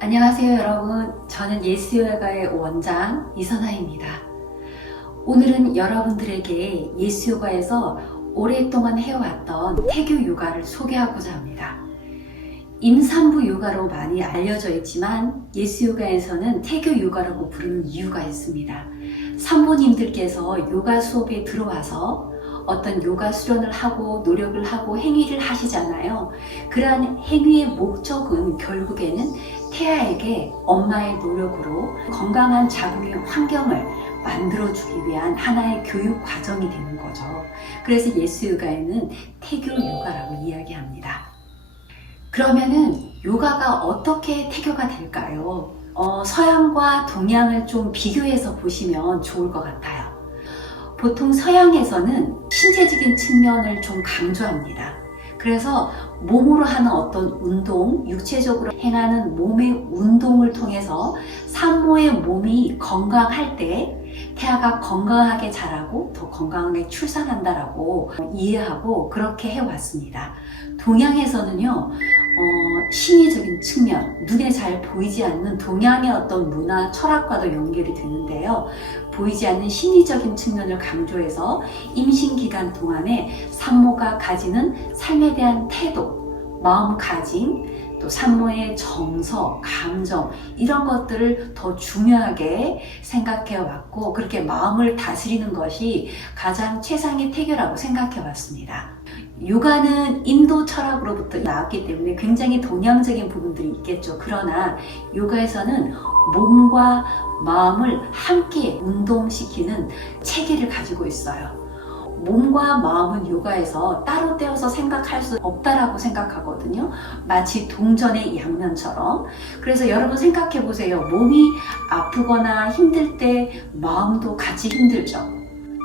안녕하세요 여러분. 저는 예수요가의 원장 이선아입니다. 오늘은 여러분들에게 예수요가에서 오랫동안 해왔던 태교 요가를 소개하고자 합니다. 임산부 요가로 많이 알려져 있지만 예수요가에서는 태교 요가라고 부르는 이유가 있습니다. 산부님들께서 요가 수업에 들어와서 어떤 요가 수련을 하고 노력을 하고 행위를 하시잖아요. 그러한 행위의 목적은 결국에는 태아에게 엄마의 노력으로 건강한 자궁의 환경을 만들어주기 위한 하나의 교육 과정이 되는 거죠. 그래서 예수요가에는 태교 요가라고 이야기합니다. 그러면은 요가가 어떻게 태교가 될까요? 서양과 동양을 좀 비교해서 보시면 좋을 것 같아요. 보통 서양에서는 신체적인 측면을 좀 강조합니다. 그래서 몸으로 하는 어떤 운동, 육체적으로 행하는 몸의 운동을 통해서 산모의 몸이 건강할 때 태아가 건강하게 자라고 더 건강하게 출산한다라고 이해하고 그렇게 해왔습니다. 동양에서는요, 심리적인 측면, 눈에 잘 보이지 않는 동양의 어떤 문화, 철학과도 연결이 되는데요. 보이지 않는 심리적인 측면을 강조해서 임신 기간 동안에 산모가 가지는 삶에 대한 태도, 마음가짐, 또 산모의 정서, 감정 이런 것들을 더 중요하게 생각해 왔고 그렇게 마음을 다스리는 것이 가장 최상의 태교라고 생각해 왔습니다. 요가는 인도 철학으로부터 나왔기 때문에 굉장히 동양적인 부분들이 있겠죠. 그러나 요가에서는 몸과 마음을 함께 운동시키는 체계를 가지고 있어요. 몸과 마음은 요가에서 따로 떼어서 생각할 수 없다라고 생각하거든요. 마치 동전의 양면처럼. 그래서 여러분 생각해 보세요. 몸이 아프거나 힘들 때 마음도 같이 힘들죠.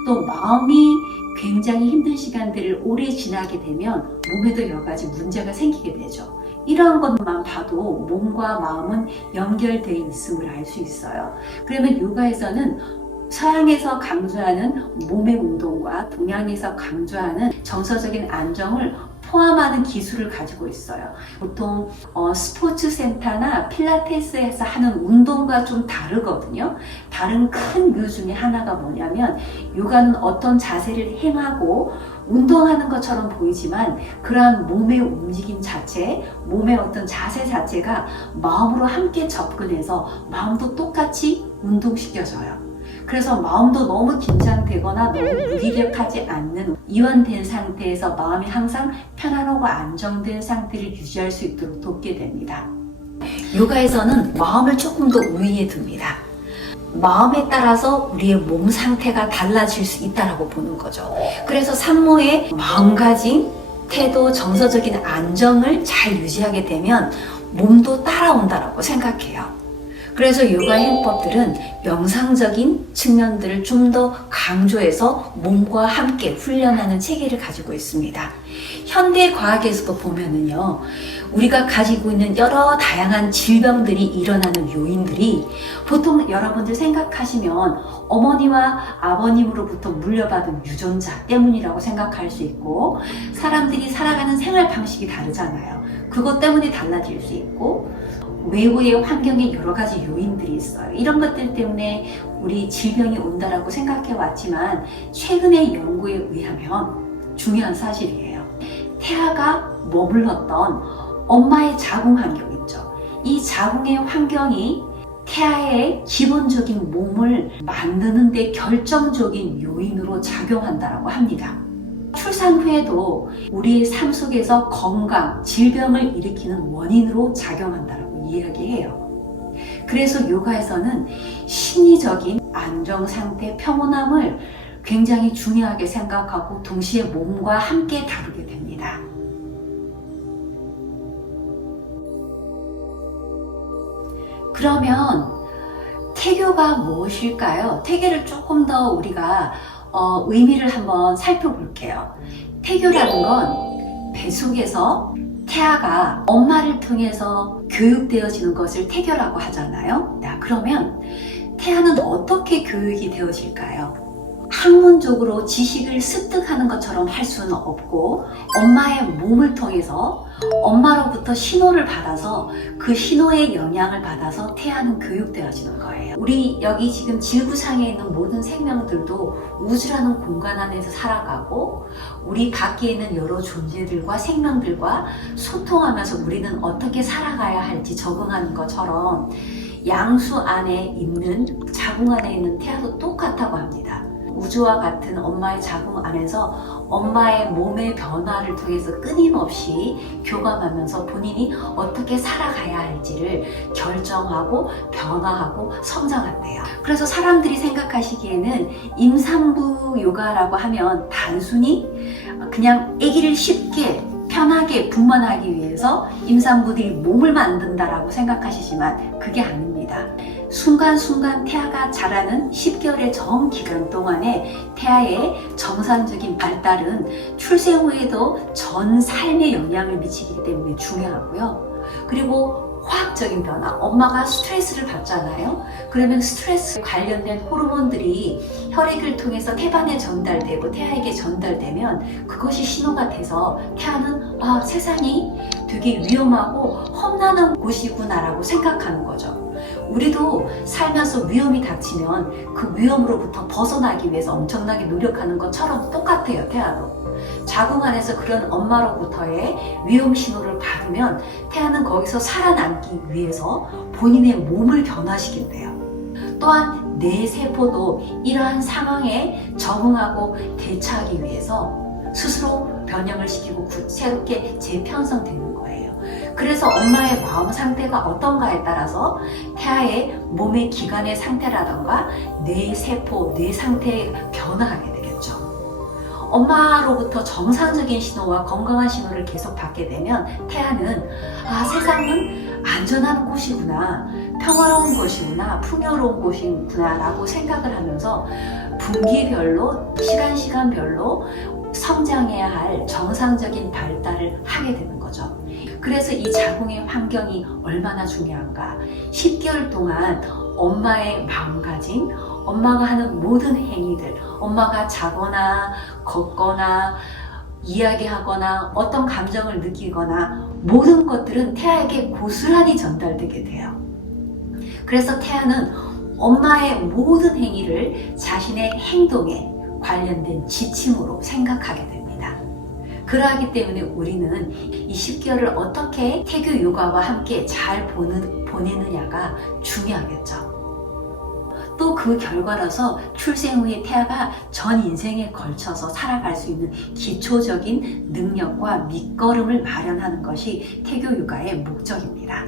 또 마음이 굉장히 힘든 시간들을 오래 지나게 되면 몸에도 여러 가지 문제가 생기게 되죠. 이러한 것만 봐도 몸과 마음은 연결되어 있음을 알 수 있어요. 그러면 요가에서는 서양에서 강조하는 몸의 운동과 동양에서 강조하는 정서적인 안정을 포함하는 기술을 가지고 있어요. 보통 스포츠 센터나 필라테스에서 하는 운동과 좀 다르거든요. 다른 큰 묘 중에 하나가 뭐냐면 요가는 어떤 자세를 행하고 운동하는 것처럼 보이지만 그러한 몸의 움직임 자체, 몸의 어떤 자세 자체가 마음으로 함께 접근해서 마음도 똑같이 운동시켜줘요. 그래서 마음도 너무 긴장되거나 너무 무기력하지 않는 이완된 상태에서 마음이 항상 편안하고 안정된 상태를 유지할 수 있도록 돕게 됩니다. 요가에서는 마음을 조금 더 우위에 둡니다. 마음에 따라서 우리의 몸 상태가 달라질 수 있다고 보는 거죠. 그래서 산모의 마음가짐, 태도, 정서적인 안정을 잘 유지하게 되면 몸도 따라온다고 생각해요. 그래서 요가 행법들은 명상적인 측면들을 좀 더 강조해서 몸과 함께 훈련하는 체계를 가지고 있습니다. 현대 과학에서도 보면은요, 우리가 가지고 있는 여러 다양한 질병들이 일어나는 요인들이 보통 여러분들 생각하시면 어머니와 아버님으로부터 물려받은 유전자 때문이라고 생각할 수 있고 사람들이 살아가는 생활 방식이 다르잖아요. 그것 때문에 달라질 수 있고 외부의 환경에 여러 가지 요인들이 있어요. 이런 것들 때문에 우리 질병이 온다라고 생각해 왔지만 최근의 연구에 의하면 중요한 사실이에요. 태아가 머물렀던 엄마의 자궁 환경 있죠. 이 자궁의 환경이 태아의 기본적인 몸을 만드는 데 결정적인 요인으로 작용한다고 합니다. 출산 후에도 우리의 삶 속에서 건강, 질병을 일으키는 원인으로 작용한다고 이야기해요. 그래서 요가에서는 심리적인 안정 상태, 평온함을 굉장히 중요하게 생각하고 동시에 몸과 함께 다루게 됩니다. 그러면 태교가 무엇일까요? 태교를 조금 더 우리가 의미를 한번 살펴볼게요. 태교라는 건 뱃속에서 태아가 엄마를 통해서 교육되어지는 것을 태교라고 하잖아요. 그러면 태아는 어떻게 교육이 되어질까요? 학문적으로 지식을 습득하는 것처럼 할 수는 없고, 엄마의 몸을 통해서 엄마로부터 신호를 받아서 그 신호의 영향을 받아서 태아는 교육되어지는 거예요. 우리 여기 지금 지구상에 있는 모든 생명들도 우주라는 공간 안에서 살아가고, 우리 밖에 있는 여러 존재들과 생명들과 소통하면서 우리는 어떻게 살아가야 할지 적응하는 것처럼 양수 안에 있는, 자궁 안에 있는 태아도 똑같다고 합니다. 우주와 같은 엄마의 자궁 안에서 엄마의 몸의 변화를 통해서 끊임없이 교감하면서 본인이 어떻게 살아가야 할지를 결정하고 변화하고 성장한대요. 그래서 사람들이 생각하시기에는 임산부 요가라고 하면 단순히 그냥 아기를 쉽게 편하게 분만하기 위해서 임산부들이 몸을 만든다라고 생각하시지만 그게 아닙니다. 순간순간 태아가 자라는 10개월의 전 기간 동안에 태아의 정상적인 발달은 출생 후에도 전 삶에 영향을 미치기 때문에 중요하고요. 그리고 화학적인 변화, 엄마가 스트레스를 받잖아요. 그러면 스트레스 관련된 호르몬들이 혈액을 통해서 태반에 전달되고 태아에게 전달되면 그것이 신호가 돼서 태아는 세상이 되게 위험하고 험난한 곳이구나 라고 생각하는 거죠. 우리도 살면서 위험이 닥치면 그 위험으로부터 벗어나기 위해서 엄청나게 노력하는 것처럼 똑같아요. 태아도 자궁 안에서 그런 엄마로부터의 위험 신호를 받으면 태아는 거기서 살아남기 위해서 본인의 몸을 변화시킨대요. 또한 뇌 세포도 이러한 상황에 적응하고 대처하기 위해서 스스로 변형을 시키고 새롭게 재편성되는 거예요. 그래서 엄마의 마음 상태가 어떤가에 따라서 태아의 몸의 기관의 상태라던가 뇌 세포, 뇌 상태에 변화하게 되겠죠. 엄마로부터 정상적인 신호와 건강한 신호를 계속 받게 되면 태아는 세상은 안전한 곳이구나, 평화로운 곳이구나, 풍요로운 곳이구나 라고 생각을 하면서 분기별로, 시간별로 성장해야 할 정상적인 발달을 하게 되는 거죠. 그래서 이 자궁의 환경이 얼마나 중요한가. 10개월 동안 엄마의 마음가짐, 엄마가 하는 모든 행위들, 엄마가 자거나 걷거나 이야기하거나 어떤 감정을 느끼거나 모든 것들은 태아에게 고스란히 전달되게 돼요. 그래서 태아는 엄마의 모든 행위를 자신의 행동에 관련된 지침으로 생각하게 됩니다. 그러하기 때문에 우리는 이 10개월을 어떻게 태교 요가와 함께 잘 보내느냐가 중요하겠죠. 또 그 결과로서 출생 후에 태아가 전 인생에 걸쳐서 살아갈 수 있는 기초적인 능력과 밑거름을 마련하는 것이 태교 요가의 목적입니다.